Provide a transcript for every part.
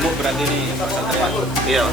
gemuk berarti ini Pak Satria. Iya.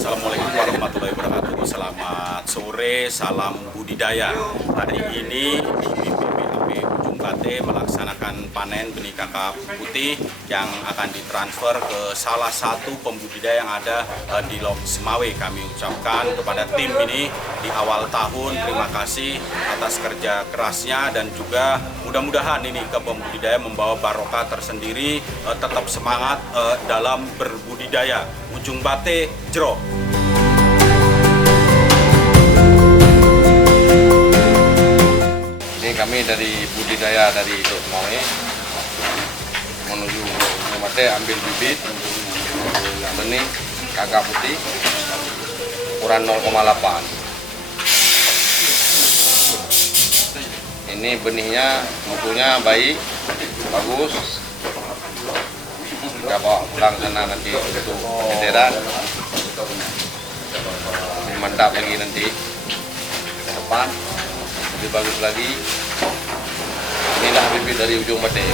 Assalamualaikum warahmatullahi wabarakatuh. Selamat sore, salam budidaya. Hari ini di BPAP Ujung Bate melaksanakan panen benih kakap putih yang akan ditransfer ke salah satu pembudidaya yang ada di Lok Semawe. Kami ucapkan kepada tim ini di awal tahun terima kasih atas kerja kerasnya dan juga mudah-mudahan ini ke pembudidaya membawa barokah tersendiri, tetap semangat dalam berbudidaya. Ujung Bate, Jero. Ini kami dari budidaya dari Lok Semawe menuju Ujung Bate ambil bibit benih kakap putih ukuran 0,8. Ini benihnya mutunya baik, bagus. Kita bawa pulang sana nanti untuk edaran. Mantap lagi nanti ke depan, lebih bagus lagi. Inilah bibit dari Ujung Bate.